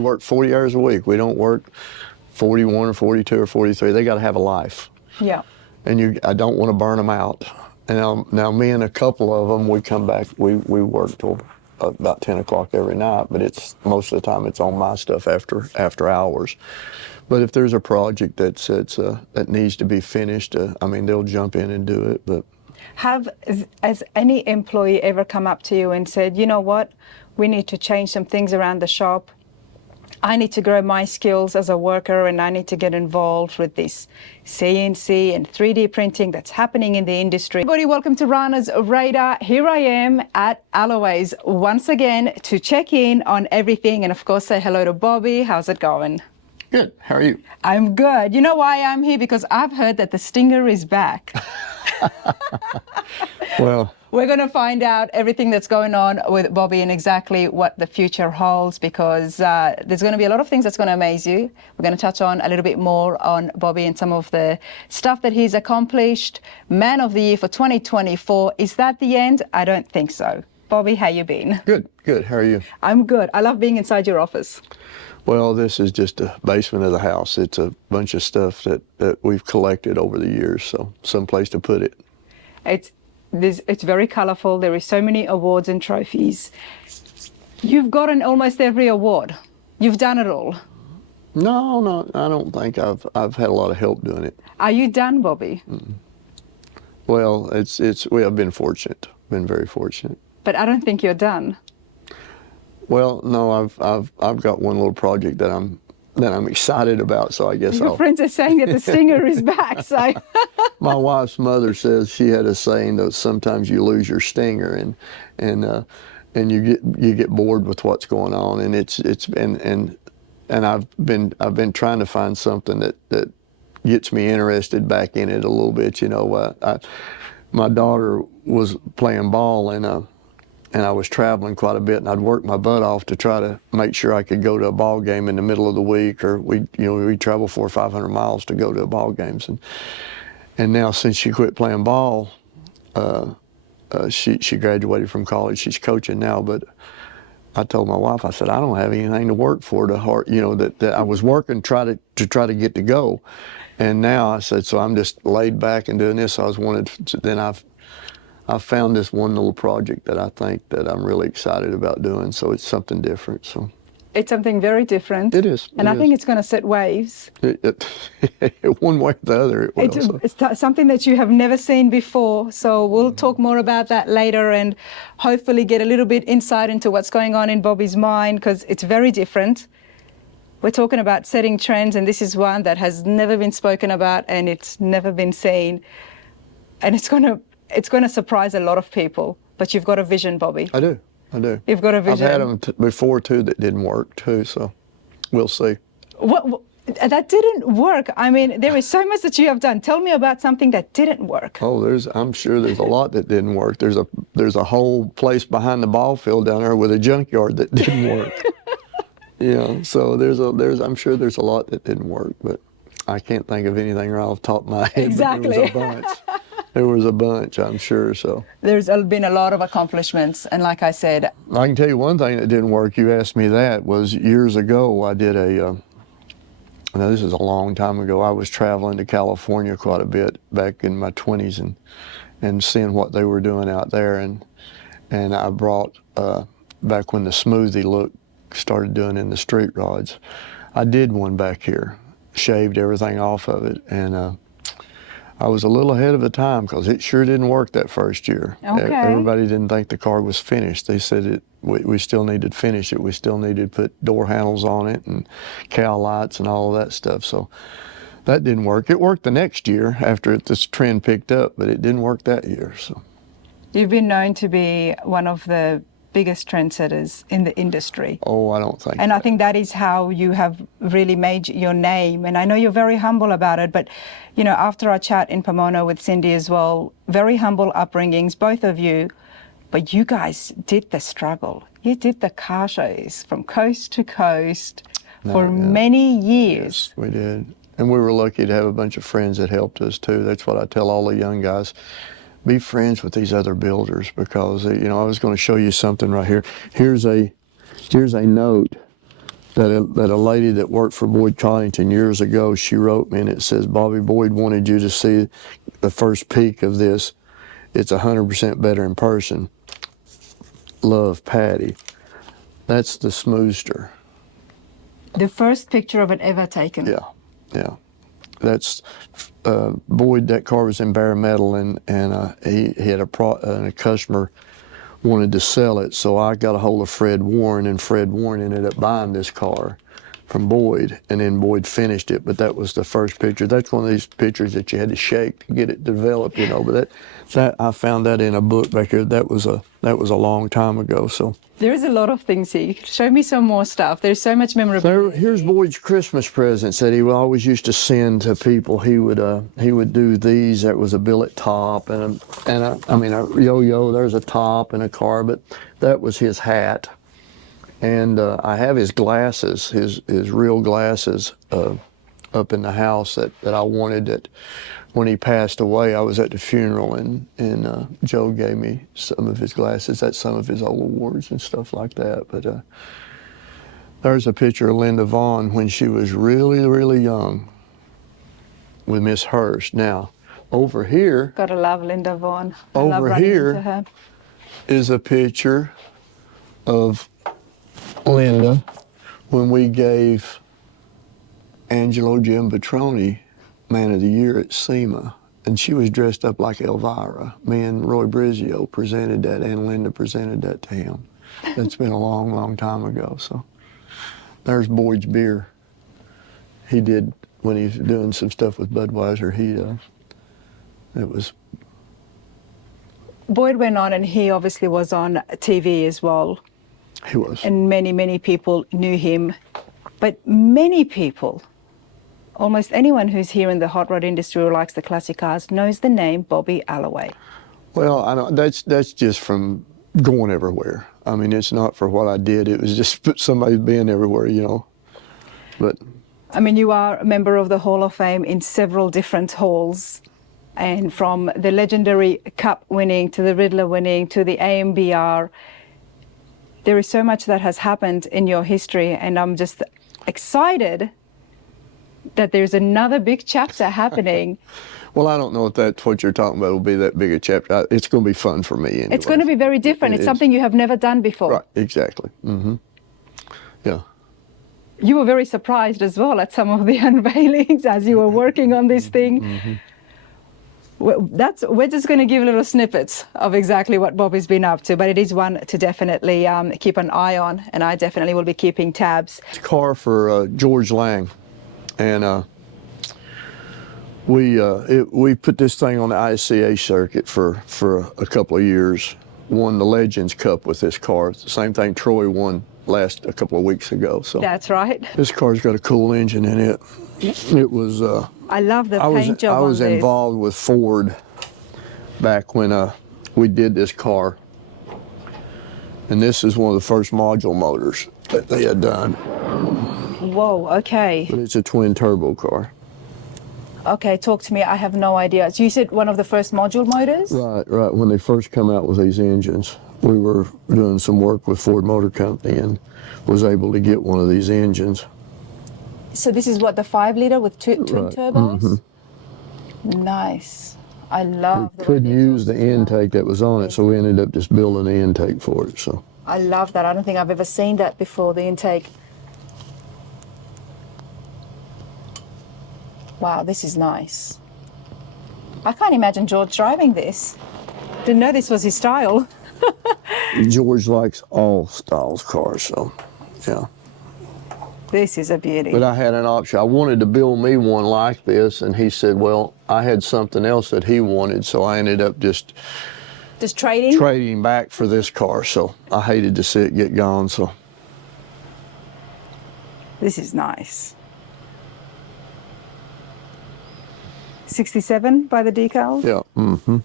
We work 40 hours a week. We don't work 41 or 42 or 43. They got to have a life. Yeah. And I don't want to burn them out. And now me and a couple of them, we come back, we work till about 10 o'clock every night, but it's most of the time it's on my stuff after hours. But if there's a project that needs to be finished, I mean, they'll jump in and do it. But has any employee ever come up to you and said, you know what, we need to change some things around the shop. I need to grow my skills as a worker, and I need to get involved with this CNC and 3D printing that's happening in the industry. Everybody, welcome to Rana's Radar. Here I am at Alloway'S once again to check in on everything and of course say hello to Bobby. How's it going? good. How are you? I'm good. You know why I'm here? Because I've heard that the stinger is back. Well, we're going to find out everything that's going on with Bobby and exactly what the future holds, because there's going to be a lot of things that's going to amaze you. We're going to touch on a little bit more on Bobby and some of the stuff that he's accomplished. Man of the Year for 2024. Is that the end? I don't think so. Bobby, how you been? good, good. How are you? I'm good. I love being inside your office. Well, this is just a basement of the house. It's a bunch of stuff that we've collected over the years, so someplace to put it. It's very colorful. There is so many awards and trophies. You've gotten almost every award. You've done it all. No, I don't think I've had a lot of help doing it. Are you done, Bobby? Mm-mm. Well, I've been fortunate. Been very fortunate. But I don't think you're done. Well, no, I've got one little project that I'm excited about, so I guess Your friends are saying that the stinger is back, so. My wife's mother says she had a saying that sometimes you lose your stinger and you get bored with what's going on, and I've been trying to find something that gets me interested back in it a little bit. You know, my daughter was playing ball and I was traveling quite a bit, and I'd work my butt off to try to make sure I could go to a ball game in the middle of the week, or we travel 400 or 500 miles to go to ball games, and now since she quit playing ball, she graduated from college. She's coaching now, but I told my wife, I said, I don't have anything to work for that I was working to try to get to go, and now I said, so I'm just laid back and doing this. I found this one little project that I think that I'm really excited about doing, so it's something different. So it's something very different. It is. And I think it's going to set waves. One way or the other, it will. It's something that you have never seen before, so we'll talk more about that later and hopefully get a little bit insight into what's going on in Bobby's mind, because it's very different. We're talking about setting trends, and this is one that has never been spoken about and it's never been seen. And it's going to surprise a lot of people, but you've got a vision, Bobby. I do. You've got a vision. I've had them before too that didn't work too, so we'll see. What that didn't work? I mean, there is so much that you have done. Tell me about something that didn't work. Oh, I'm sure there's a lot that didn't work. There's a whole place behind the ball field down there with a junkyard that didn't work. So I'm sure there's a lot that didn't work, but I can't think of anything right off the top of my head. Exactly. There was a bunch, I'm sure. So there's been a lot of accomplishments, and like I said, I can tell you one thing that didn't work. You asked me that was years ago. I did now this is a long time ago. I was traveling to California quite a bit back in my 20s and seeing what they were doing out there, and I brought back when the smoothie look started doing in the street rods. I did one back here, shaved everything off of it, and I was a little ahead of the time because it sure didn't work that first year. Okay. Everybody didn't think the car was finished. They said we still needed to finish it. We still needed to put door handles on it and cowl lights and all of that stuff. So that didn't work. It worked the next year after this trend picked up, but it didn't work that year. So you've been known to be one of the biggest trendsetters in the industry. Oh, I don't think And that. I think that is how you have really made your name. And I know you're very humble about it, but after our chat in Pomona with Cindy as well, very humble upbringings, both of you, but you guys did the struggle. You did the car shows from coast to coast for many years. Yes, we did. And we were lucky to have a bunch of friends that helped us too. That's what I tell all the young guys. Be friends with these other builders, because I was going to show you something right here. Here's a note that a lady that worked for Boyd Collington years ago, she wrote me and it says, Bobby, Boyd wanted you to see the first peek of this. It's 100% better in person. Love, Patty. That's the Smooster. The first picture of it ever taken. Yeah, yeah. That's Boyd. That car was in bare metal, and he had a customer wanted to sell it, so I got a hold of Fred Warren, and Fred Warren ended up buying this car from Boyd, and then Boyd finished it. But that was the first picture. That's one of these pictures that you had to shake to get it developed, you know. But that I found that in a book back here. That was a long time ago. So there is a lot of things here. Show me some more stuff. There's so much memorabilia. Here's Boyd's Christmas presents that he always used to send to people. He would do these. That was a billet top and a yo-yo. There's a top and a car, but that was his hat. And I have his glasses, his real glasses, up in the house that I wanted. That when he passed away, I was at the funeral, and Joe gave me some of his glasses. That's some of his old awards and stuff like that. But there's a picture of Linda Vaughn when she was really, really young with Miss Hurst. Now, over here, gotta love Linda Vaughn. I over love running here into her. Is a picture of Linda when we gave Angelo Gimbatroni Man of the Year at SEMA, and she was dressed up like Elvira. Me and Roy Brizio presented that, and Linda presented that to him. That's been a long, long time ago. So there's Boyd's beer. He did when he was doing some stuff with Budweiser. It was. Boyd went on, and he obviously was on TV as well. He was. And many, many people knew him. But many people, almost anyone who's here in the hot rod industry or likes the classic cars, knows the name Bobby Alloway. Well, I know that's just from going everywhere. I mean, it's not for what I did. It was just somebody being everywhere, you know. But I mean, you are a member of the Hall of Fame in several different halls. And from the legendary Cup winning to the Riddler winning to the AMBR, there is so much that has happened in your history, and I'm just excited that there's another big chapter happening. Well, I don't know if that's what you're talking about will be that big a chapter. It's going to be fun for me anyway. It's going to be very different. It's something you have never done before. Right, exactly. Mm-hmm. Yeah. You were very surprised as well at some of the unveilings as you were working on this thing. Mm-hmm. We're just going to give little snippets of exactly what Bobby's been up to, but it is one to definitely keep an eye on, and I definitely will be keeping tabs. It's a car for George Lang, and we put this thing on the ICA circuit for a couple of years. Won the Legends Cup with this car. It's the same thing Troy won a couple of weeks ago. So that's right. This car's got a cool engine in it. It was. I love the paint job I was on this. involved with Ford back when we did this car, and this is one of the first module motors that they had done. Whoa, okay. But it's a twin turbo car. Okay, talk to me. I have no idea. So you said one of the first module motors? Right. When they first come out with these engines, we were doing some work with Ford Motor Company and was able to get one of these engines. So this is what, the 5-liter with twin Right. turbos? Mm-hmm. Nice. I love We couldn't use the intake that was on it, so we ended up just building the intake for it. So I love that. I don't think I've ever seen that before, the intake. Wow, this is nice. I can't imagine George driving this. Didn't know this was his style. George likes all styles cars, so yeah. This is a beauty. But I had an option. I wanted to build me one like this, and he said, well, I had something else that he wanted, so I ended up just trading back for this car. So I hated to see it get gone. So this is nice. 67 by the decals? Yeah. Mm-hmm.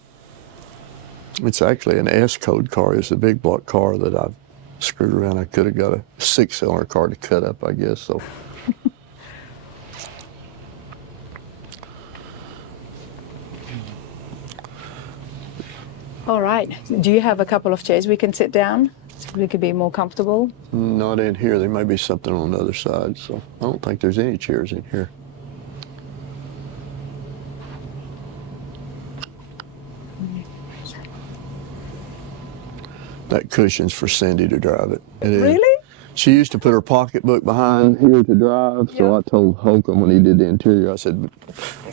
It's actually an S code car. It's a big block car that I've screwed around. I could have got a 6-cylinder car to cut up, I guess. So. All right. Do you have a couple of chairs we can sit down? possibly could be more comfortable? Not in here. There may be something on the other side, so I don't think there's any chairs in here. That cushion's for Cindy to drive it. It is. Really? She used to put her pocketbook behind here to drive, so Yeah. I told Holcomb when he did the interior, I said,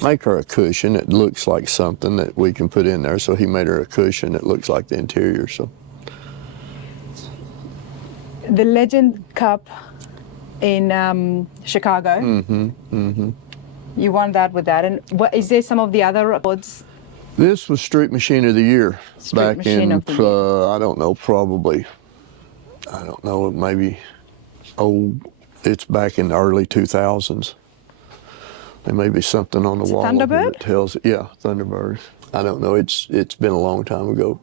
make her a cushion that looks like something that we can put in there. So he made her a cushion that looks like the interior. So The Legend Cup in Chicago. You won that with that. And what is there some of the other awards? this was Street Machine of the Year Street back Machine in, of the Year. I don't know, probably, I don't know, maybe, it's back in the early 2000s. There may be something on the wall here Thunderbird? that tells, yeah, Thunderbird. I don't know, it's been a long time ago.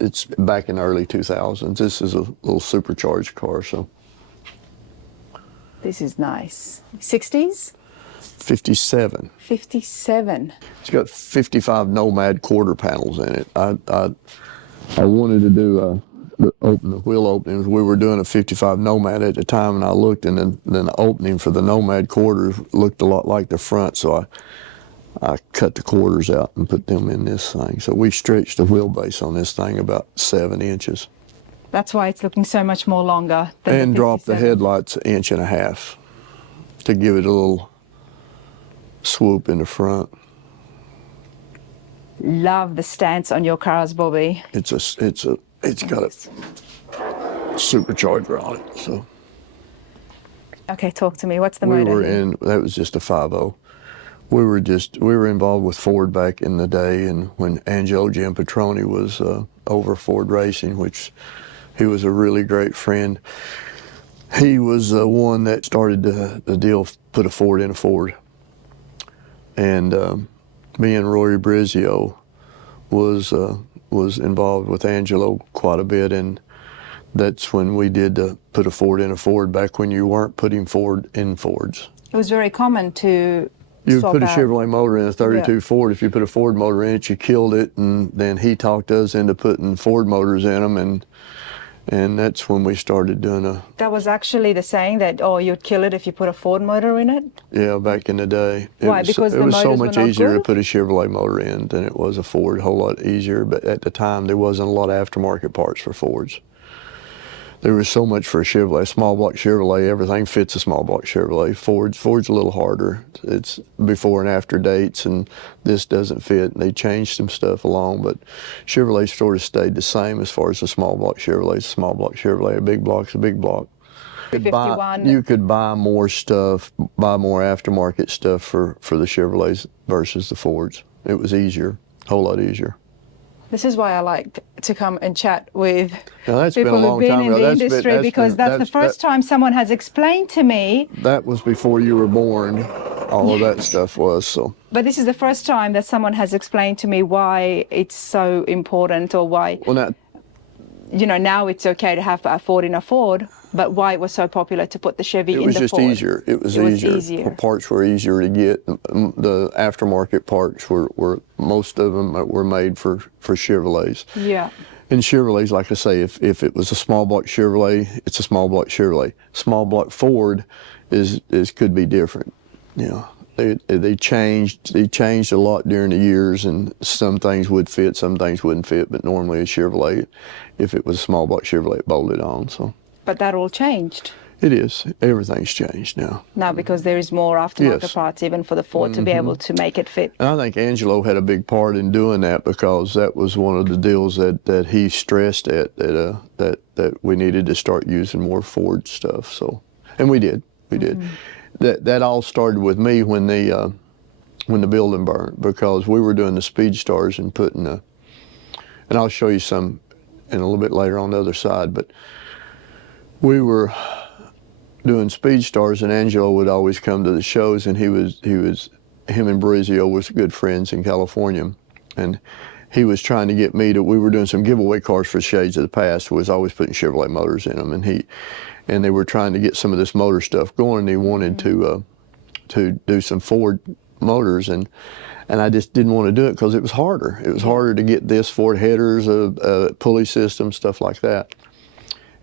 It's back in the early 2000s. This is a little supercharged car, so. This is nice. 60s? 57. 57. It's got 55 Nomad quarter panels in it. I wanted to do the wheel openings. We were doing a 55 Nomad at the time, and I looked, and then the opening for the Nomad quarters looked a lot like the front, so I cut the quarters out and put them in this thing. So we stretched the wheelbase on this thing about 7 inches. That's why it's looking so much more longer than And the dropped the 57. headlights 1.5 inches to give it a little swoop in the front. Love the stance on your cars, Bobby. It's got a supercharger on it. So Okay, talk to me. What's the we motor were here? in, that was just a 5.0. We were involved with Ford back in the day, and when Angelo Giampetroni was over Ford Racing, which he was a really great friend. He was the one that started the deal, put a Ford in a Ford. And me and Rory Brizio was involved with Angelo quite a bit, and that's when we did put a Ford in a Ford, back when you weren't putting Ford in Fords. It was very common to You swap put a out. Chevrolet motor in a 32 Yeah. Ford. If you put a Ford motor in it, you killed it, and then he talked us into putting Ford motors in them, and that's when we started doing That was actually the saying that, oh, you'd kill it if you put a Ford motor in it? back in the day. Why? Because it the was so motors were much not easier to good? put a Chevrolet motor in than it was a Ford, a whole lot easier, but at the time there wasn't a lot of aftermarket parts for Fords. There was so much for a Chevrolet, small block Chevrolet, everything fits a small block Chevrolet. Ford's a little harder. It's before and after dates, and this doesn't fit. They changed some stuff along, but Chevrolet sort of stayed the same as far as a small block Chevrolet. It's a small block Chevrolet, a big block's a big block. 51. You could buy more stuff, buy more aftermarket stuff for the Chevrolets versus the Fords. It was easier, a whole lot easier. This is why I like to come and chat with Now, that's been a people who've long been time in ago. the That's been- industry, that's because been- that's the that's- first time someone has explained to me. That was before you were born, all of that stuff was, so. But this is the first time that someone has explained to me why it's so important, or why, Well, now, now it's okay to have a Ford in a Ford, but why it was so popular to put the Chevy it in was the just Ford. easier. It was easier. Parts were easier to get. The aftermarket parts were most of them were made for Chevrolets. Yeah. And Chevrolets, like I say, if it was a small block Chevrolet, it's a small block Chevrolet. Small block Ford could be different. They changed a lot during the years, and some things would fit, some things wouldn't fit. But normally a Chevrolet, if it was a small block Chevrolet, it bolted on. So But that all changed it is. Everything's changed now. now, because there is more aftermarket Yes. parts even for the Ford to be able to make it fit. And I think Angelo had a big part in doing that, because that was one of the deals that he stressed that we needed to start using more Ford stuff. So, and we did. That all started with me when the building burned, because we were doing the Speed Stars and and I'll show you some in a little bit later on the other side, but we were doing Speed Stars, and Angelo would always come to the shows, and him and Brizio was good friends in California, and he was trying to get me we were doing some giveaway cars for Shades of the Past, was always putting Chevrolet motors in them, and they were trying to get some of this motor stuff going, and he wanted to do some Ford motors, and I just didn't want to do it because it was harder. It was harder to get this Ford headers, pulley system, stuff like that.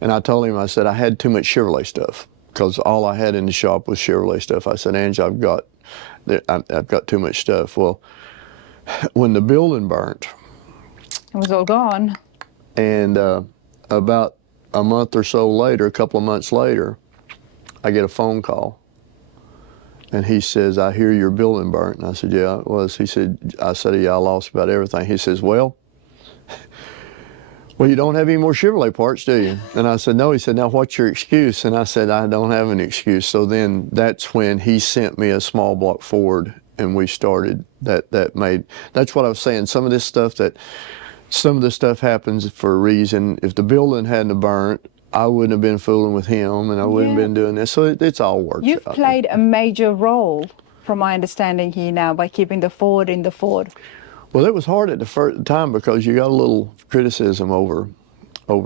And I told him, I said, I had too much Chevrolet stuff because all I had in the shop was Chevrolet stuff. I said, Angie, I've got too much stuff. Well, when the building burnt, It was all gone. and about a month or so later, a couple of months later, I get a phone call. And he says, I hear your building burnt. And I said, yeah, it was. He said, yeah, I lost about everything. He says, well, you don't have any more Chevrolet parts, do you? And I said, no. He said, now what's your excuse? And I said, I don't have an excuse. So then that's when he sent me a small block Ford, and we started that's what I was saying. Some of this stuff happens for a reason. If the building hadn't have burnt, I wouldn't have been fooling with him, and I wouldn't have been doing this. So it's all worked. You've played a major role, from my understanding here now, by keeping the Ford in the Ford. Well, it was hard at the first time because you got a little criticism over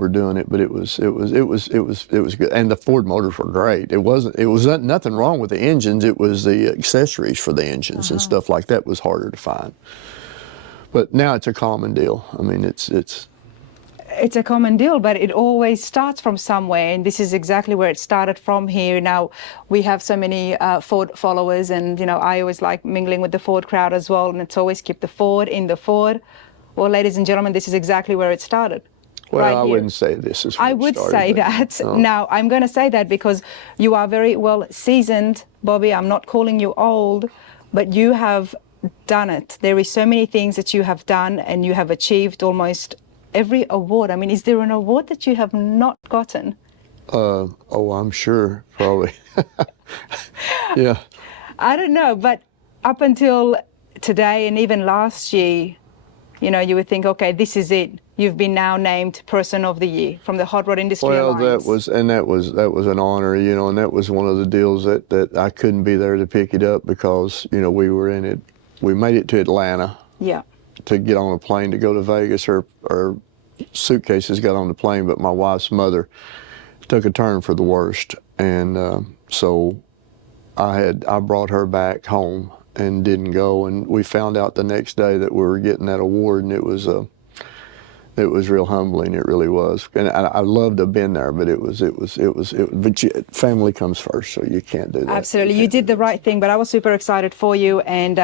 doing it, but it was good. And the Ford motors were great. It was nothing wrong with the engines. It was the accessories for the engines and stuff like that was harder to find. But now it's a common deal. I mean, it's a common deal, but it always starts from somewhere, and this is exactly where it started from here. Now, we have so many Ford followers, and I always like mingling with the Ford crowd as well, and it's always keep the Ford in the Ford. Well, ladies and gentlemen, this is exactly where it started. Well, right I here. wouldn't say this is where I it would started, say but, that. Now, I'm going to say that because you are very well seasoned, Bobby. I'm not calling you old, but you have done it. There is so many things that you have done, and you have achieved almost every award. I mean, is there an award that you have not gotten? Oh, I'm sure, probably. Yeah. I don't know, but up until today and even last year, you would think, okay, this is it. You've been now named Person of the Year from the Hot Rod Industry Alliance. That was an honor, and that was one of the deals that I couldn't be there to pick it up because, we were in it. We made it to Atlanta. Yeah. To get on a plane to go to Vegas. Her suitcases got on the plane, but my wife's mother took a turn for the worst, and so I brought her back home and didn't go. And we found out the next day that we were getting that award, and it was real humbling. It really was, and I loved to have been there, but but family comes first, so you can't do that. Absolutely, you did the right thing, but I was super excited for you, and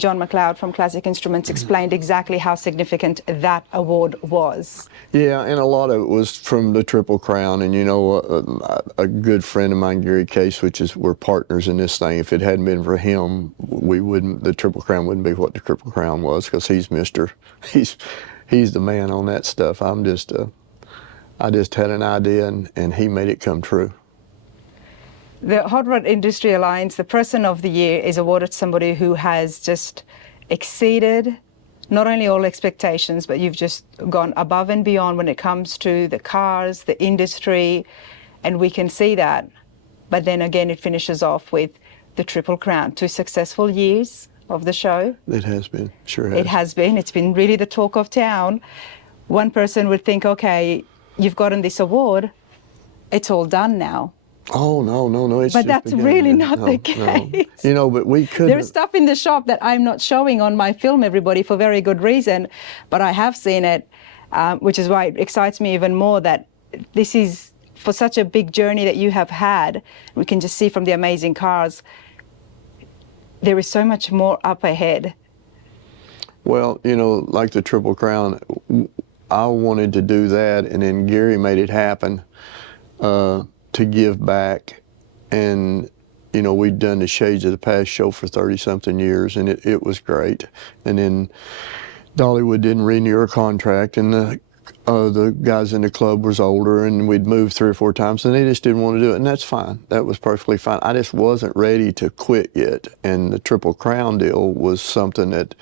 John McLeod from Classic Instruments explained exactly how significant that award was. Yeah, and a lot of it was from the Triple Crown, and a good friend of mine, Gary Case, we're partners in this thing. If it hadn't been for him, the Triple Crown wouldn't be what the Triple Crown was, because he's the man on that stuff. I just had an idea, and he made it come true. The Hot Rod Industry Alliance, the Person of the Year, is awarded to somebody who has just exceeded not only all expectations, but you've just gone above and beyond when it comes to the cars, the industry, and we can see that. But then again, it finishes off with the Triple Crown. 2 successful years of the show. It has been, sure has. It has been. It's been really the talk of town. One person would think, okay, you've gotten this award, it's all done now. Oh, no. But that's really not the case. No. But we couldn't. There's stuff in the shop that I'm not showing on my film, everybody, for very good reason. But I have seen it, which is why it excites me even more that this is, for such a big journey that you have had, we can just see from the amazing cars, there is so much more up ahead. Well, like the Triple Crown, I wanted to do that, and then Gary made it happen to give back. And, we'd done the Shades of the Past show for 30-something years, and it was great. And then Dollywood didn't renew her contract, and the guys in the club was older, and we'd moved 3 or 4 times, and they just didn't want to do it, and that's fine. That was perfectly fine. I just wasn't ready to quit yet, and the Triple Crown deal was something that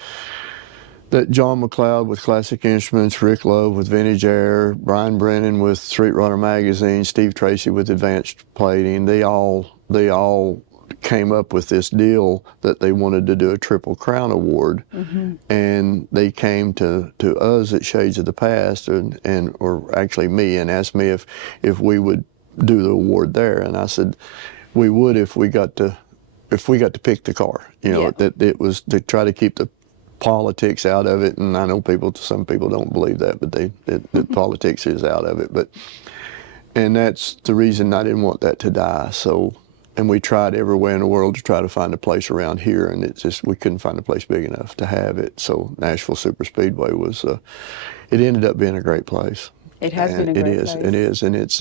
John McLeod with Classic Instruments, Rick Love with Vintage Air, Brian Brennan with Street Runner Magazine, Steve Tracy with Advanced Plating, they all came up with this deal that they wanted to do a Triple Crown award. Mm-hmm. And they came to us at Shades of the Past, or actually me, and asked me if we would do the award there. And I said we would if we got to pick the car. That it was to try to keep the politics out of it. And I know some people don't believe that, but the politics is out of it. But and that's the reason I didn't want that to die. So, and we tried everywhere in the world to try to find a place around here, and it's just we couldn't find a place big enough to have it. So Nashville Super Speedway was, it ended up being a great place. It has been a And great place. it is, and it's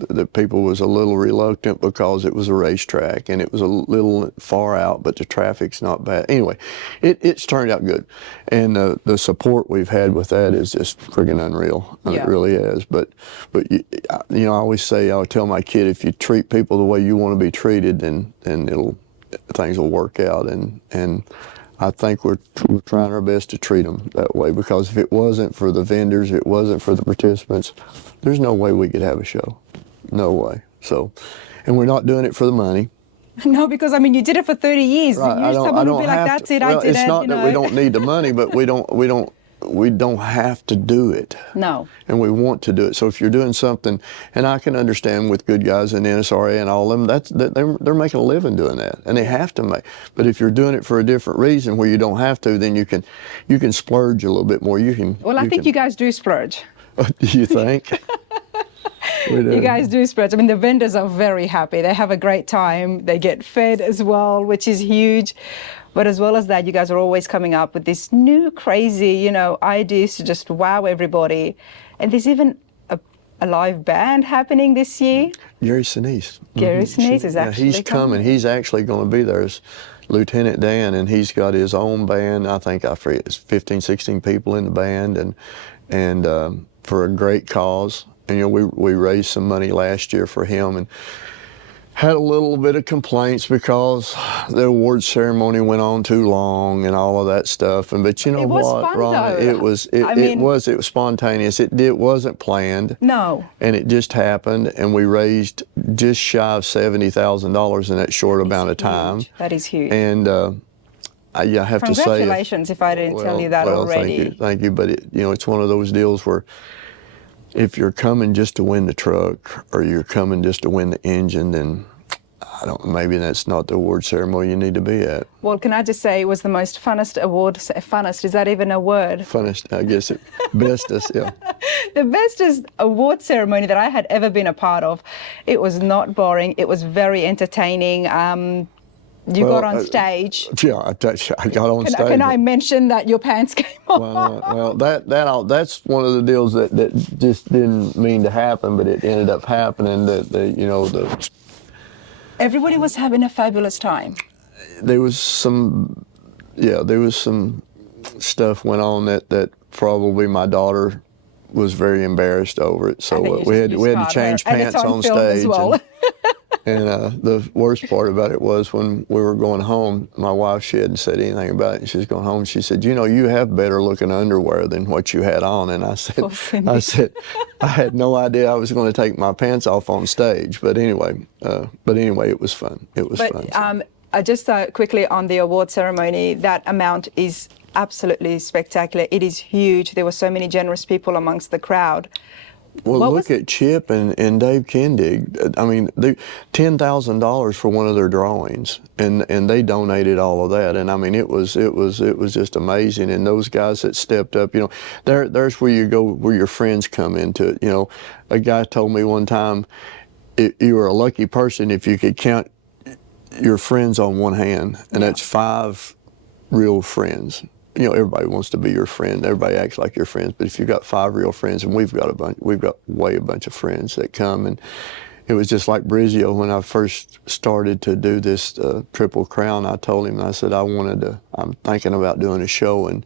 the people was a little reluctant because it was a racetrack and it was a little far out, but the traffic's not bad. Anyway, it's turned out good, and the support we've had with that is just friggin' unreal. I mean, Yeah. it really is. But you know, I always say, I tell my kid, if you treat people the way you want to be treated, then things will work out, and I think we're trying our best to treat them that way, because if it wasn't for the vendors, it wasn't for the participants, there's no way we could have a show. No way. So, and we're not doing it for the money. No, because I mean, you did it for 30 years. Right. Someone would be like, "That's it, well, I did it's it." not you that know? we don't need the money, but we don't have to do it. No. And we want to do it. So if you're doing something, and I can understand with good guys in NSRA and all of them, they're making a living doing that, and they have to make. But if you're doing it for a different reason where you don't have to, then you can splurge a little bit more. Well, I think you guys do splurge. Do you think? We do. You guys do splurge. I mean, the vendors are very happy. They have a great time. They get fed as well, which is huge. But as well as that, you guys are always coming up with this new crazy, ideas to just wow everybody. And there's even a live band happening this year. Gary Sinise. Gary Sinise is actually he's coming. He's actually going to be there as Lieutenant Dan, and he's got his own band. I forget, it's 15, 16 people in the band, and for a great cause. And we raised some money last year for him, and had a little bit of complaints because the award ceremony went on too long and all of that stuff. But you know It was what, fun, Ron? though. It was spontaneous. It wasn't planned. No. And it just happened, and we raised just shy of $70,000 in that short amount of time. That is huge. And I have to say, congratulations if I didn't tell you that already. Thank you. But it's one of those deals where, if you're coming just to win the truck, or you're coming just to win the engine, then maybe that's not the award ceremony you need to be at. Well, can I just say it was the most funnest award, funnest, is that even a word? Funnest, I guess bestest, yeah. The bestest award ceremony that I had ever been a part of. It was not boring. It was very entertaining. You got on stage. Yeah, I got on stage. Can I mention that your pants came off? Well, that's one of the deals that just didn't mean to happen, but it ended up happening. Everybody was having a fabulous time. There was some stuff went on that probably my daughter was very embarrassed over it. So we had to change pants on stage. As well. And the worst part about it was when we were going home, my wife, she hadn't said anything about it. And she was going home. She said, you have better looking underwear than what you had on. And I said, I had no idea I was going to take my pants off on stage. But anyway, it was fun. It was fun. Just quickly on the award ceremony, that amount is absolutely spectacular. It is huge. There were so many generous people amongst the crowd. Well, look at Chip and Dave Kendig. I mean, $10,000 for one of their drawings, and they donated all of that. And I mean, it was just amazing. And those guys that stepped up, there's where you go, where your friends come into it. A guy told me one time, you were a lucky person if you could count your friends on one hand, and that's 5 real friends. Everybody wants to be your friend. Everybody acts like your friends. But if you've got 5 real friends, and we've got a bunch of friends that come, and it was just like Brizio when I first started to do this Triple Crown. I told him, I said, I'm thinking about doing a show in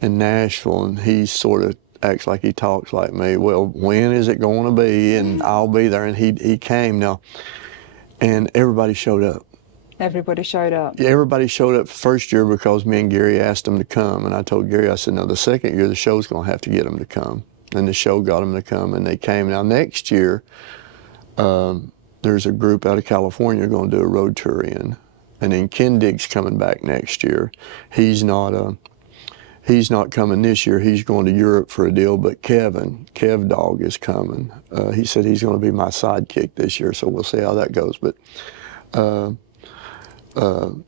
Nashville, and he sort of acts like he talks like me. Well, when is it going to be? And I'll be there. And he came now, and everybody showed up. Everybody showed up. Yeah, everybody showed up first year because me and Gary asked them to come. And I told Gary, I said, no, the second year the show's going to have to get them to come. And the show got them to come, and they came. Now, next year, there's a group out of California going to do a road tour in. And then Ken Dig's coming back next year. He's not coming this year. He's going to Europe for a deal. But Kev Dog is coming. He said he's going to be my sidekick this year, so we'll see how that goes. But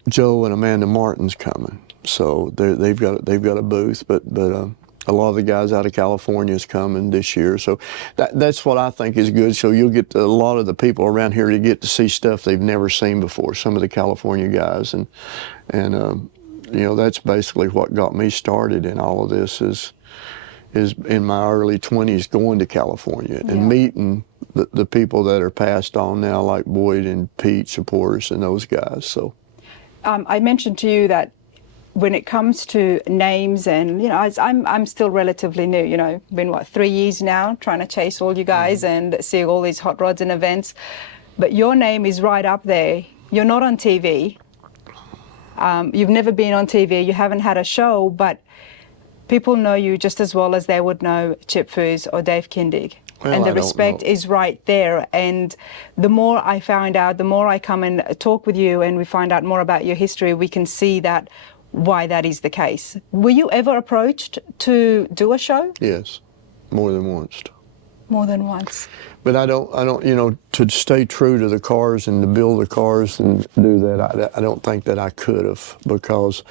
Joe and Amanda Martin's coming, so they've got a booth. But a lot of the guys out of California is coming this year. So that's what I think is good. So you'll get a lot of the people around here to get to see stuff they've never seen before, some of the California guys. And you know, that's basically what got me started in all of this is in my early 20s going to California and meeting the people that are passed on now, like Boyd and Pete supporters and those guys. So I mentioned to you that when it comes to names, and you know, I'm still relatively new. You know, been 3 years now trying to chase all you guys and see all these hot rods and events. But your name is right up there. You're not on TV. You've never been on TV. You haven't had a show, but people know you just as well as they would know Chip Foose or Dave Kindig. Well, and the I don't respect know. is right there. And the more I find out, the more I come and talk with you and we find out more about your history, we can see that why that is the case. Were you ever approached to do a show? yes, more than once. More than once. But I don't, you know, to stay true to the cars and to build the cars and do that, I don't think that I could have, because,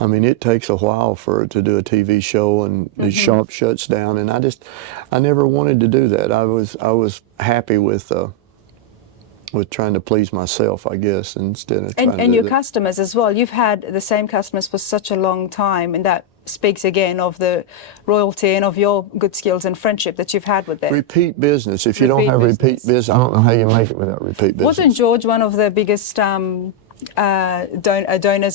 I mean, it takes a while to do a TV show, and the shop shuts down, and I never wanted to do that. I was happy with trying to please myself, I guess, instead of trying to And do your that. customers as well. You've had the same customers for such a long time, and that speaks again of the royalty and of your good skills and friendship that you've had with them. Repeat business. If you don't Repeat have repeat business. business, I don't know how you make it without repeat business. Wasn't George one of the biggest donors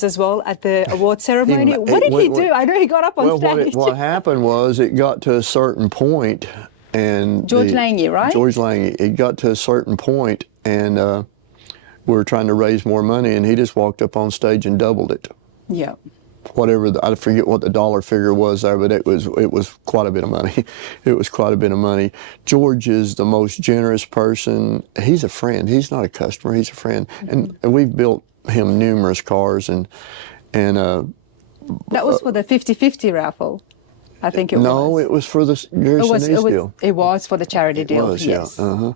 as well at the award ceremony? What did he do? I know he got up on stage. What happened was it got to a certain point, and George Lange, right? George Lange. It got to a certain point, and we were trying to raise more money, and he just walked up on stage and doubled it. Yeah. Whatever, I forget what the dollar figure was there, but it was quite a bit of money. It was quite a bit of money. George is the most generous person. He's a friend. He's not a customer. He's a friend, and we've built him numerous cars, and That was for the 50-50 raffle, I think it was. no, it was for the Gary Sinise deal. It was for the charity deal. It was, yes. yeah.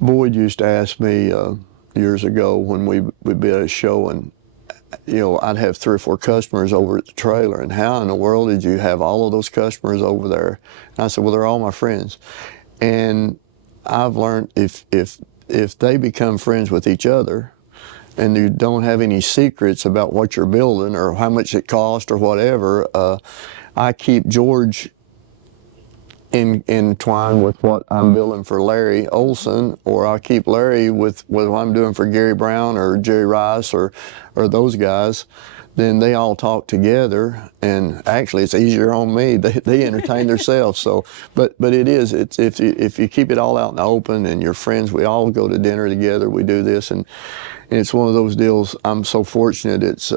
Boyd used to ask me years ago when we'd be at a show, and you know, I'd have 3 or 4 customers over at the trailer, and how in the world did you have all of those customers over there? And I said, well, they're all my friends. And I've learned if they become friends with each other, and you don't have any secrets about what you're building or how much it cost or whatever, I keep George entwined with what I'm building for Larry Olson, or I'll keep Larry with what I'm doing for Gary Brown or Jerry Rice or those guys. Then they all talk together, and actually it's easier on me. They entertain themselves. So, but it's if you keep it all out in the open and you're friends, we all go to dinner together. We do this, and it's one of those deals. I'm so fortunate. It's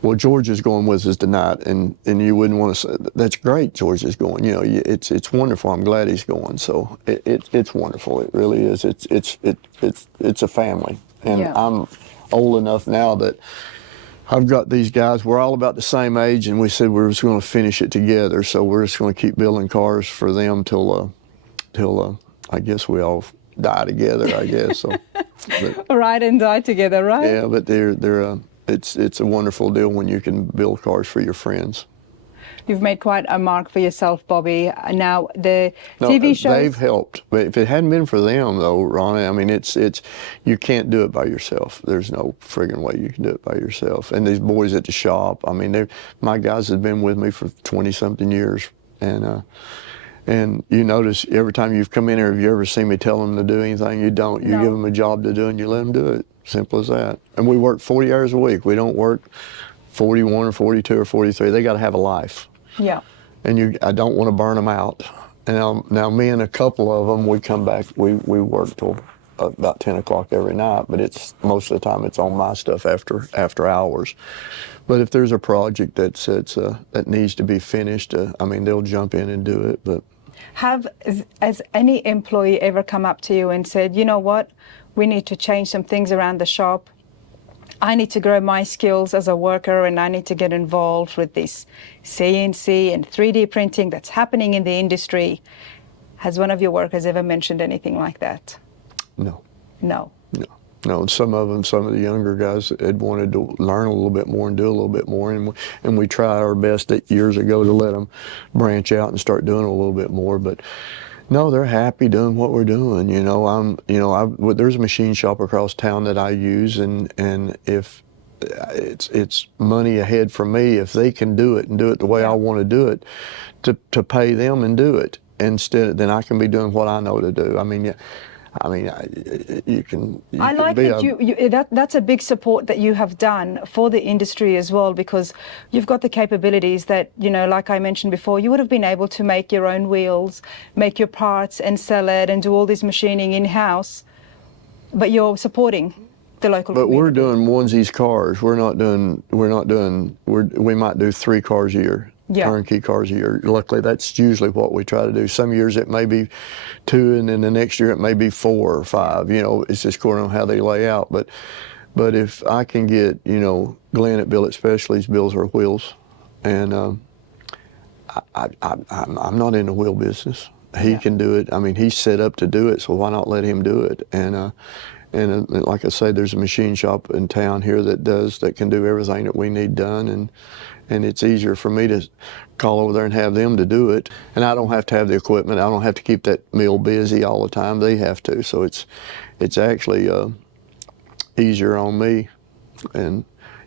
well, George is going with us tonight, and you wouldn't want to say that's great. George is going. You know, it's wonderful. I'm glad he's going. So it's wonderful. It really is. It's a family, and Yeah. I'm old enough now that I've got these guys. We're all about the same age, and we said we're just going to finish it together. So we're just going to keep building cars for them till I guess we all die together. I guess so. But, Ride and die together, right? yeah, but it's a wonderful deal when you can build cars for your friends. You've made quite a mark for yourself, Bobby. Now the No, TV shows. they've helped, but if it hadn't been for them, though, Ronnie, I mean, it's you can't do it by yourself. There's no friggin' way you can do it by yourself. And these boys at the shop, I mean, my guys have been with me for 20-something years, and you notice every time you've come in here, have you ever seen me tell them to do anything? You don't. You No. give them a job to do, and you let them do it. Simple as that. And we work 40 hours a week. We don't work 41 or 42 or 43. They got to have a life. Yeah. And I don't want to burn them out. And now me and a couple of them, we come back, we work till about 10 o'clock every night, but it's most of the time it's on my stuff after hours. But if there's a project that needs to be finished, I mean, they'll jump in and do it. But Has any employee ever come up to you and said, you know what, we need to change some things around the shop. I need to grow my skills as a worker, and I need to get involved with this CNC and 3D printing that's happening in the industry. Has one of your workers ever mentioned anything like that? no. No. No. You know, some of them, some of the younger guys had wanted to learn a little bit more and do a little bit more, and we tried our best years ago to let them branch out and start doing a little bit more. But no, they're happy doing what we're doing. You know, there's a machine shop across town that I use, and if it's money ahead for me if they can do it and do it the way I want to do it, to pay them and do it instead, then I can be doing what I know to do. I mean, yeah. I mean, you can. I like that that's a big support that you have done for the industry as well, because you've got the capabilities that, you know, like I mentioned before, you would have been able to make your own wheels, make your parts and sell it and do all this machining in-house, but you're supporting the local But community. we're doing onesies cars. We might do 3 cars a year. Yeah. Turnkey cars a year. Luckily, that's usually what we try to do. Some years it may be 2, and then the next year it may be 4 or 5. You know, it's just going on how they lay out. But if I can get, you know, Glenn at Billet Specialties builds our wheels, and I'm not in the wheel business. He can do it. I mean, he's set up to do it, so why not let him do it? And like I say, there's a machine shop in town here that can do everything that we need done, and it's easier for me to call over there and have them to do it. And I don't have to have the equipment. I don't have to keep that mill busy all the time. They have to. So it's actually easier on me. And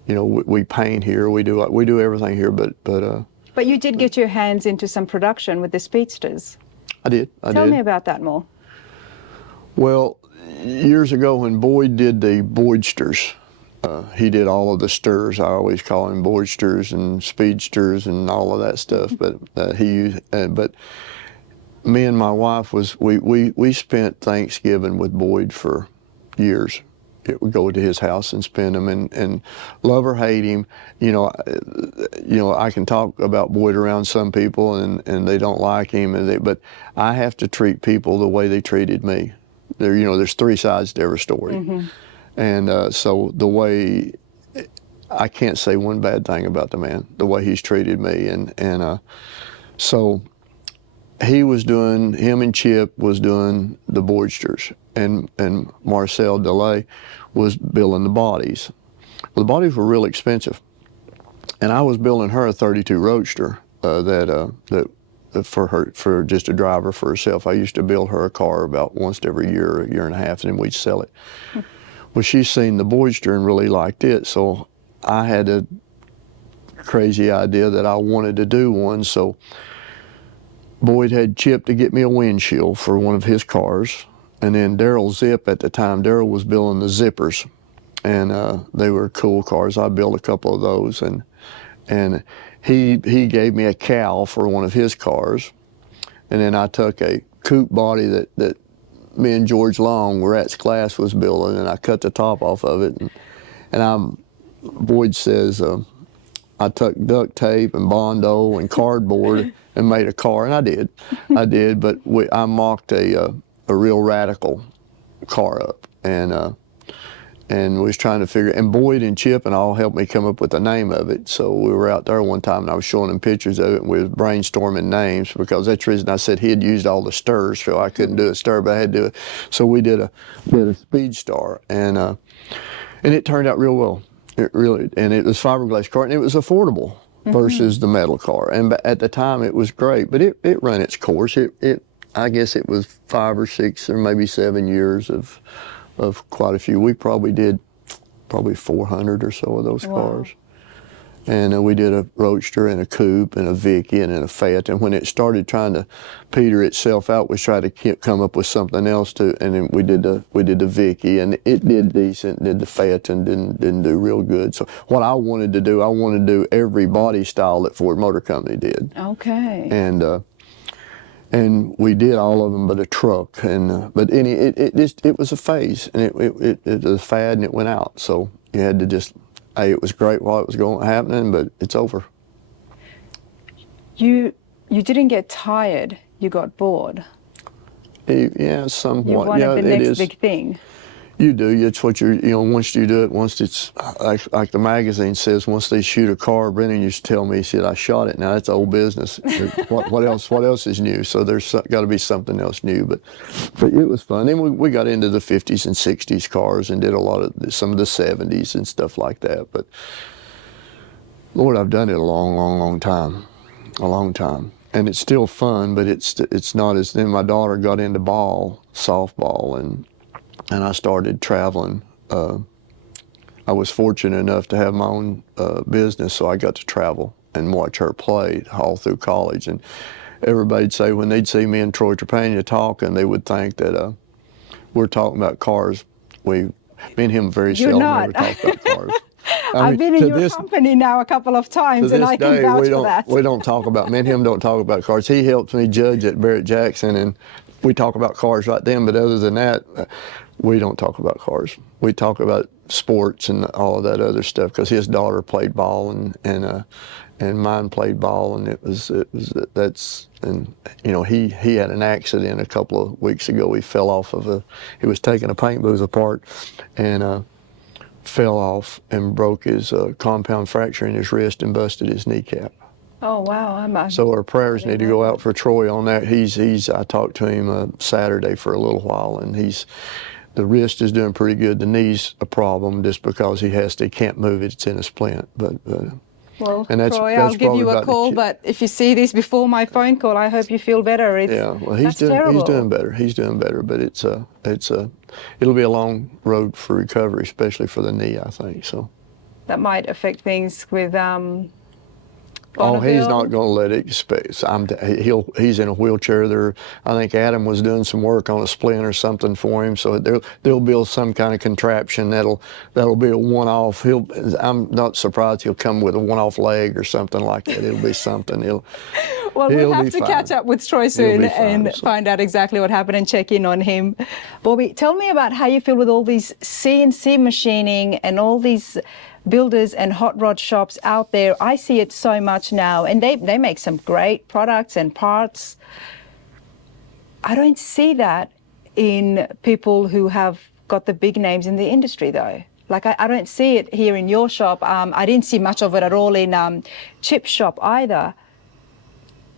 you know, we paint here. We do everything here. But you did get your hands into some production with the Speedsters. I did. Tell me about that more. Well, years ago when Boyd did the Boydsters, he did all of the sters. I always call him Boydsters and Speedsters and all of that stuff. But but me and my wife we spent Thanksgiving with Boyd for years. It would go to his house and spend them, and love or hate him. You know, I can talk about Boyd around some people, and they don't like him, but I have to treat people the way they treated me. There's 3 sides to every story. Mm-hmm. And so the way, I can't say one bad thing about the man, the way he's treated me. And so him and Chip was doing the Boydsters, and Marcel DeLay was building the bodies. Well, the bodies were real expensive. And I was building her a 32 Roadster that for just a driver for herself. I used to build her a car about once every year and a half, and then we'd sell it. Well, she's seen the Boydster and really liked it, so I had a crazy idea that I wanted to do one. So Boyd had Chip to get me a windshield for one of his cars, and then Daryl Zip at the time. Daryl was building the Zippers, and they were cool cars. I built a couple of those, and he gave me a cowl for one of his cars, and then I took a coupe body that me and George Long, Rat's Glass, was building, and I cut the top off of it, and Boyd says I took duct tape and Bondo and cardboard and made a car, and I did, but I mocked a real radical car up, and was trying to figure, and Boyd and Chip and all helped me come up with the name of it. So we were out there one time, and I was showing them pictures of it, and we were brainstorming names, because that's the reason I said he had used all the sters, so I couldn't do a stir, but I had to do it. So we did a Speedstar, and it turned out real well. It really, and it was fiberglass car, and it was affordable versus the metal car. And at the time, it was great, but it ran its course. I guess it was 5 or 6 or maybe 7 years of quite a few. We probably did 400 or so of those cars. And we did a Roadster and a Coupe and a Vicky and then a Fayette. And when it started trying to peter itself out, we tried to come up with something else and then we did the Vicky, and it did decent. Did the Fayette and didn't do real good. So what I wanted to do every body style that Ford Motor Company did. Okay. And we did all of them but a truck, but it was a phase, and it was a fad, and it went out. So you had to just, it was great while it was happening, but it's over. You didn't get tired. You got bored. Yeah, somewhat. You wanted the next big thing. You do. It's what once you do it, once it's like the magazine says, once they shoot a car, Brennan used to tell me, he said, I shot it. Now that's old business. What else is new? So there's got to be something else new. But it was fun. And we got into the 50s and 60s cars and did a lot of some of the 70s and stuff like that. But Lord, I've done it a long, long, long time. A long time. And it's still fun, but it's not as. Then my daughter got into softball, and I started traveling. I was fortunate enough to have my own business, so I got to travel and watch her play all through college. And everybody'd say, when they'd see me and Troy Trepagna talking, they would think that we're talking about cars. Me and him very You're seldom not. ever talk about cars. I've been in your company now a couple of times, and I can vouch for that. We don't talk about, me and him don't talk about cars. He helps me judge at Barrett Jackson, and we talk about cars right then, but other than that, we don't talk about cars. We talk about sports and all of that other stuff, because his daughter played ball, and mine played ball, and he had an accident a couple of weeks ago. He fell off he was taking a paint booth apart, and fell off and broke his compound fracture in his wrist and busted his kneecap. Oh wow! So our prayers need to go out for Troy on that. I talked to him Saturday for a little while, and the wrist is doing pretty good. The knee's a problem just because he can't move it. It's in a splint, Well, and Troy, I'll give you a call, but if you see this before my phone call, I hope you feel better. He's doing better. He's doing better, but it'll be a long road for recovery, especially for the knee, I think. So that might affect things with Oh, he's not going to let it space. He's in a wheelchair there. I think Adam was doing some work on a splint or something for him, so they'll build some kind of contraption that'll be a one-off. I'm not surprised he'll come with a one-off leg or something like that. It'll be something. Well, we'll have to catch up with Troy soon and find out exactly what happened and check in on him. Bobby, tell me about how you feel with all these CNC machining and all these builders and hot rod shops out there. I see it so much now, and they make some great products and parts. I don't see that in people who have got the big names in the industry, though. Like, I don't see it here in your shop. I didn't see much of it at all in Chip's shop either.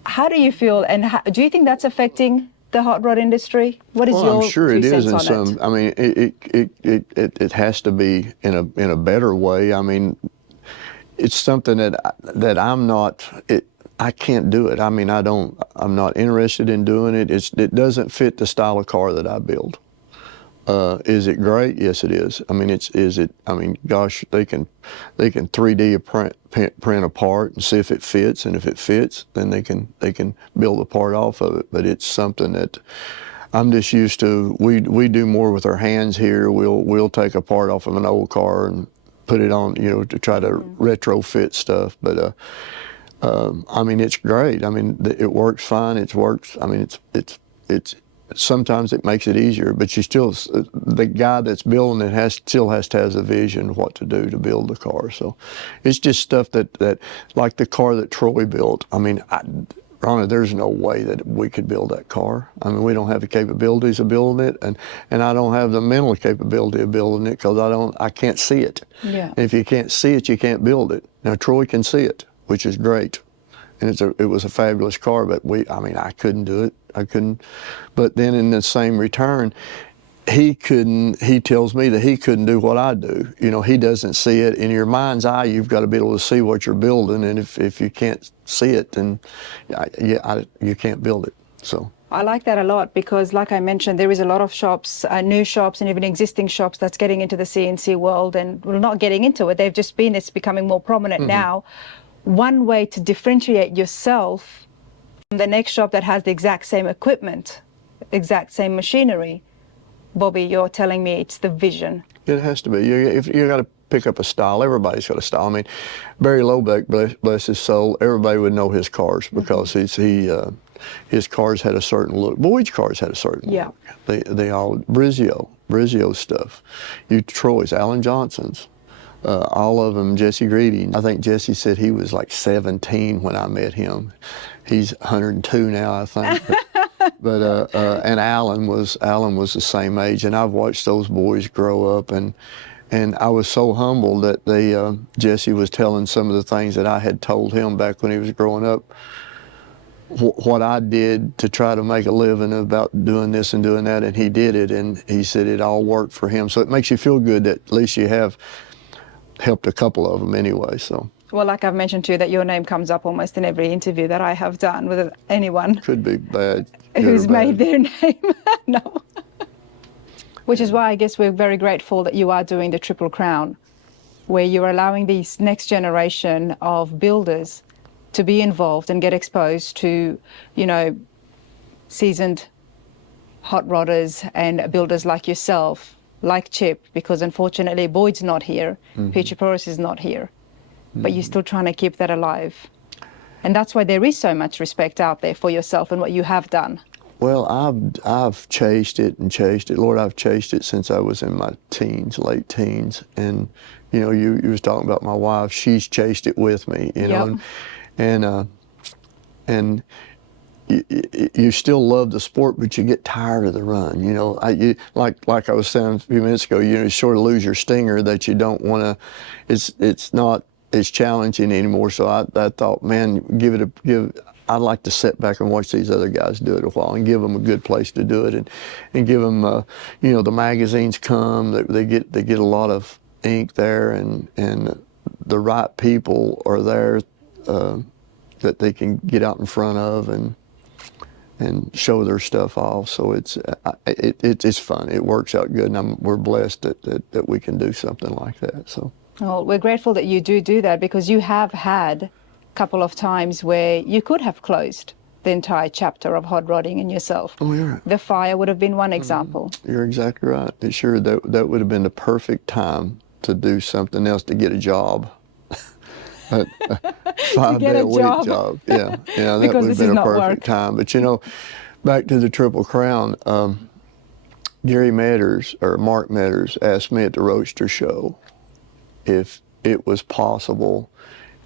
How do you feel, and do you think that's affecting the hot rod industry? What is your I'm sure it is in some. It? I mean, it has to be in a better way. I mean, it's something that I'm not. I can't do it. I mean, I'm not interested in doing it. It doesn't fit the style of car that I build. Is it great? Yes, it is. I mean, I mean, gosh, they can 3D print a part and see if it fits, and if it fits, then they can build a part off of it. But it's something that I'm just used to. We do more with our hands here. We'll take a part off of an old car and put it on, to try to retrofit stuff. But I mean, it's great. I mean, it works fine. It works. I mean, it's. Sometimes it makes it easier, but the guy that's building it still has to have a vision of what to do to build the car. So it's just stuff that like the car that Troy built. I mean, Ronna, there's no way that we could build that car. I mean, we don't have the capabilities of building it, and I don't have the mental capability of building it, because I can't see it. Yeah. And if you can't see it, you can't build it. Now Troy can see it, which is great. And it was a fabulous car, but I couldn't do it. I couldn't. But then in the same return, he tells me that he couldn't do what I do. He doesn't see it. In your mind's eye, you've got to be able to see what you're building. And if you can't see it, then you can't build it. So I like that a lot, because like I mentioned, there is a lot of shops, new shops and even existing shops that's getting into the CNC world, and well, not getting into it. It's becoming more prominent now. One way to differentiate yourself from the next shop that has the exact same equipment, exact same machinery, Bobby, you're telling me it's the vision. It has to be. You got to pick up a style. Everybody's got a style. I mean, Barry Lobeck, bless his soul, everybody would know his cars, because his cars had a certain look. Boyd's cars had a certain look. They all Brizio stuff. Troy's, Alan Johnson's. All of them, Jesse Greedy. I think Jesse said he was like 17 when I met him. He's 102 now, I think. And Alan was the same age, and I've watched those boys grow up, and I was so humbled that Jesse was telling some of the things that I had told him back when he was growing up, what I did to try to make a living about doing this and doing that, and he did it, and he said it all worked for him. So it makes you feel good that at least you have helped a couple of them anyway. So. Well, like I've mentioned to you, that your name comes up almost in every interview that I have done with anyone. Could be bad. Who's made their name. No. Which is why I guess we're very grateful that you are doing the Triple Crown, where you're allowing these next generation of builders to be involved and get exposed to, you know, seasoned hot rodders and builders like yourself, like Chip, because unfortunately Boyd's not here, Peachy Porras is not here. But you're still trying to keep that alive. And that's why there is so much respect out there for yourself and what you have done. Well, I've chased it and chased it. Lord, I've chased it since I was in my teens, late teens. And, you know, you was talking about my wife. She's chased it with me, you know. And you still love the sport, but you get tired of the run. You know, like I was saying a few minutes ago, you know, you sort of lose your stinger that you don't want to. It's not as challenging anymore. So I thought, man, I'd like to sit back and watch these other guys do it a while and give them a good place to do it, and give them, you know, the magazines come. They get a lot of ink there, and the right people are there that they can get out in front of and show their stuff off. So it's fun. It works out good, and we're blessed that we can do something like that. So. Well, we're grateful that you do that, because you have had a couple of times where you could have closed the entire chapter of hot rodding in yourself. Oh, yeah. The fire would have been one example. You're exactly right. Sure, that would have been the perfect time to do something else, to get a job. A 5-day-a-week job. Yeah, that would have been a perfect time. But, you know, back to the Triple Crown, Gary Metters, or Mark Metters, asked me at the Roadster Show if it was possible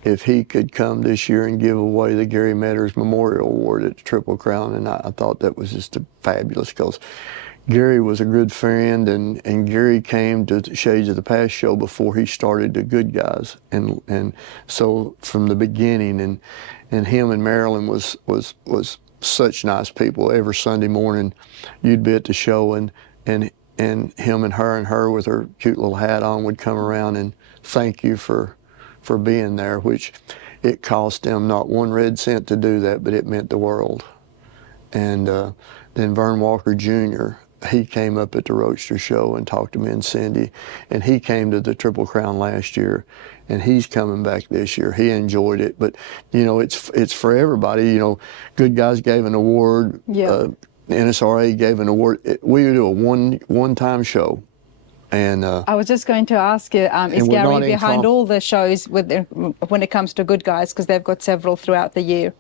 if he could come this year and give away the Gary Metters Memorial Award at the Triple Crown. And I thought that was just fabulous, because Gary was a good friend, and Gary came to the Shades of the Past show before he started the Good Guys. And so from the beginning, and him and Marilyn was such nice people. Every Sunday morning you'd be at the show, and him and her with her cute little hat on would come around and thank you for being there, which it cost them not 1 red cent to do that, but it meant the world. And then Vern Walker Jr., he came up at the Roadster Show and talked to me and Cindy, and he came to the Triple Crown last year, and he's coming back this year. He enjoyed it, but you know, it's for everybody. You know, Good Guys gave an award. Yeah. NSRA gave an award. We do a one-time show. And I was just going to ask you, is Gary behind all the shows when it comes to Good Guys? Because they've got several throughout the year.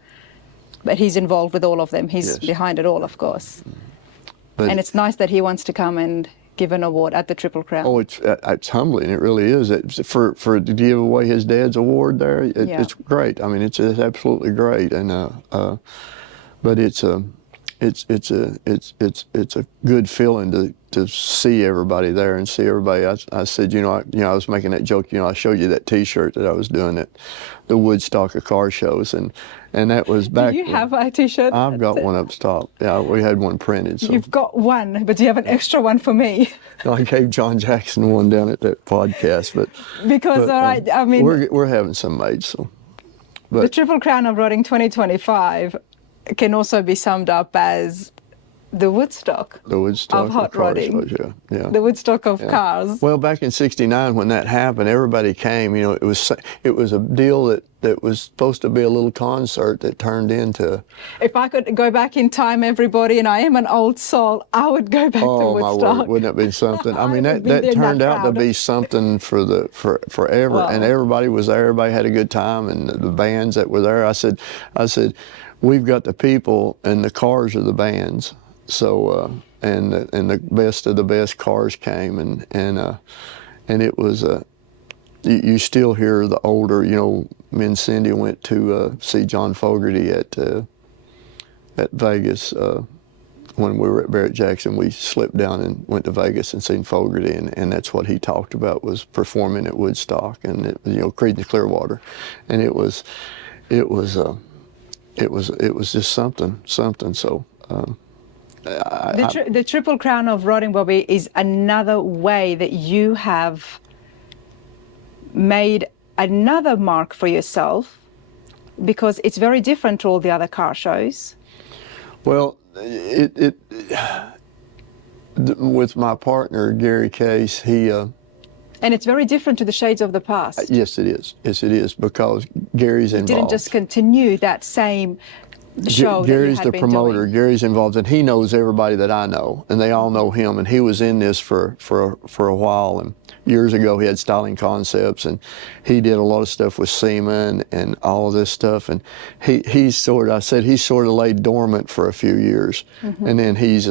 But he's involved with all of them. He's behind it all, of course. But, and it's nice that he wants to come and give an award at the Triple Crown. Oh, it's humbling. It really is. For to give away his dad's award there, it's great. I mean, it's absolutely great. And but it's a good feeling to see everybody there and see everybody. I said, I was making that joke. I showed you that T-shirt that I was doing at the Woodstock of car shows, and that was back. Do you have a T-shirt? I've got one up top. Yeah, we had one printed. So. You've got one, but do you have an extra one for me? I gave John Jackson one down at that podcast, but all right, I mean, we're having some made. So, but the Triple Crown of Rodding 2025 can also be summed up as the Woodstock of hot rodding. Shows, yeah. The Woodstock of cars. Well, back in '69 when that happened, everybody came. It was a deal that was supposed to be a little concert that turned into. If I could go back in time, everybody, and I am an old soul, I would go back to Woodstock. Oh my word! Wouldn't it be something? I mean, that turned out to be something for forever, wow. And everybody was there. Everybody had a good time, and the bands that were there. I said, we've got the people, and the cars are the bands. So and the best of the best cars came, and it was you still hear the older. Me and Cindy went to see John Fogerty at Vegas when we were at Barrett Jackson, we slipped down and went to Vegas and seen Fogerty, and that's what he talked about, was performing at Woodstock and Creedence Clearwater, and it was just something. So The Triple Crown of Rodding, Bobby, is another way that you have made another mark for yourself, because it's very different to all the other car shows. Well, with my partner Gary Case, and it's very different to the shades of the past. Yes, it is. Yes, it is, because Gary's involved. Didn't just continue that same show. Gary's that you the had promoter. been doing. Gary's involved, and he knows everybody that I know, and they all know him. And he was in this for a while. And years ago, he had Styling Concepts, and he did a lot of stuff with Seaman and all of this stuff. And he sort of laid dormant for a few years, and then he's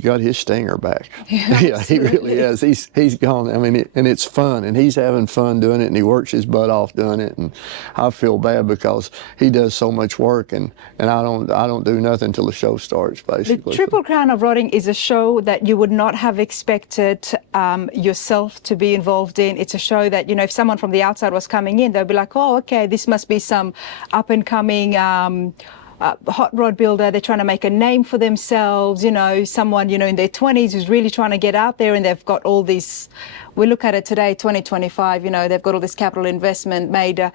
got his stinger back. Yeah, he really has. He's gone. I mean, and it's fun, and he's having fun doing it, and he works his butt off doing it. And I feel bad because he does so much work, and I don't do nothing till the show starts, basically. The Triple Crown of Rodding is a show that you would not have expected yourself to be involved in. It's a show that, if someone from the outside was coming in, they'd be like, oh, okay, this must be some up and coming hot rod builder. They're trying to make a name for themselves, someone, in their 20s who's really trying to get out there, and they've got all this, we look at it today, 2025, they've got all this capital investment made.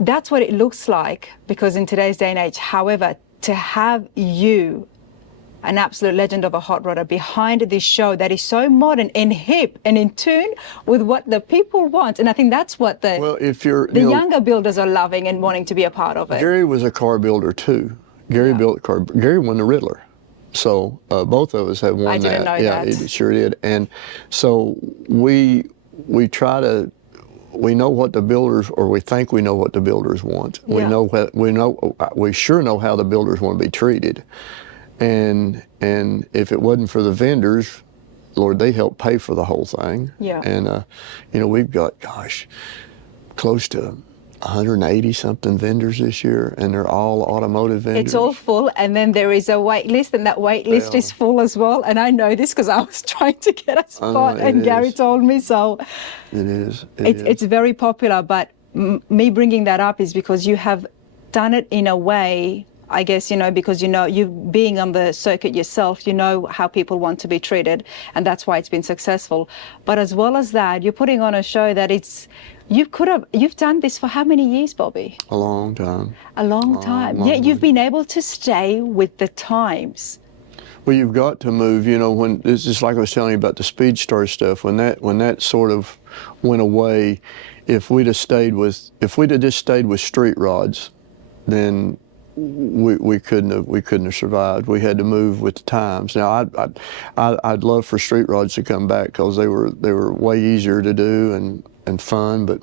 That's what it looks like, because in today's day and age, however, to have you, an absolute legend of a hot rodder, behind this show that is so modern and hip and in tune with what the people want. And I think that's what the younger builders are loving and wanting to be a part of it. Gary was a car builder too. Gary built a car. Gary won the Riddler. So both of us have won that. I didn't know that. Yeah, it sure did. And so we try to, we know what the builders, or we think we know what the builders want. We sure know how the builders want to be treated. And if it wasn't for the vendors, Lord, they help pay for the whole thing. Yeah. And we've got, close to 180 something vendors this year, and they're all automotive vendors. It's all full, and then there is a wait list, and that wait list is full as well. And I know this because I was trying to get a spot, and Gary told me so. It is. It's very popular, but me bringing that up is because you have done it in a way, I guess, because you being on the circuit yourself, you know how people want to be treated, and that's why it's been successful. But as well as that, you're putting on a show that you've done this for how many years, Bobby? A long time. A long time. Yet you've been able to stay with the times. Well, you've got to move, when it's just like I was telling you about the Speed Star stuff, when that sort of went away, if we'd have just stayed with street rods, then we couldn't have survived. We had to move with the times. Now I'd love for street rods to come back, because they were way easier to do and fun, but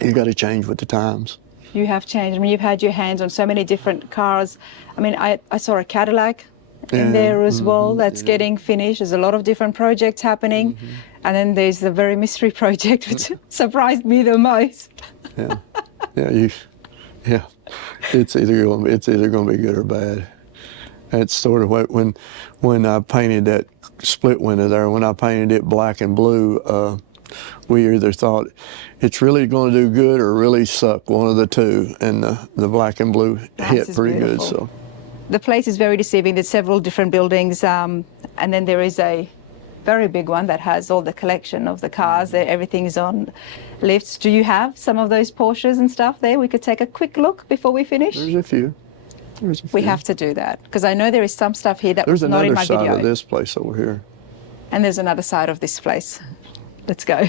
you got to change with the times. You have changed. I mean, you've had your hands on so many different cars. I mean, I saw a Cadillac in there as well that's getting finished. There's a lot of different projects happening, and then there's the very mystery project, which surprised me the most. Yeah. It's either going to be good or bad. That's sort of what when I painted that split window there. When I painted it black and blue, we either thought it's really going to do good or really suck, one of the two, and the black and blue hit pretty good. So the place is very deceiving. There's several different buildings, and then there is a very big one that has all the collection of the cars. Everything's on lifts. Do you have some of those Porsches and stuff there? We could take a quick look before we finish. There's a few. We have to do that, because I know there is some stuff here that was not in my video. There's another side of this place over here. And there's another side of this place. Let's go.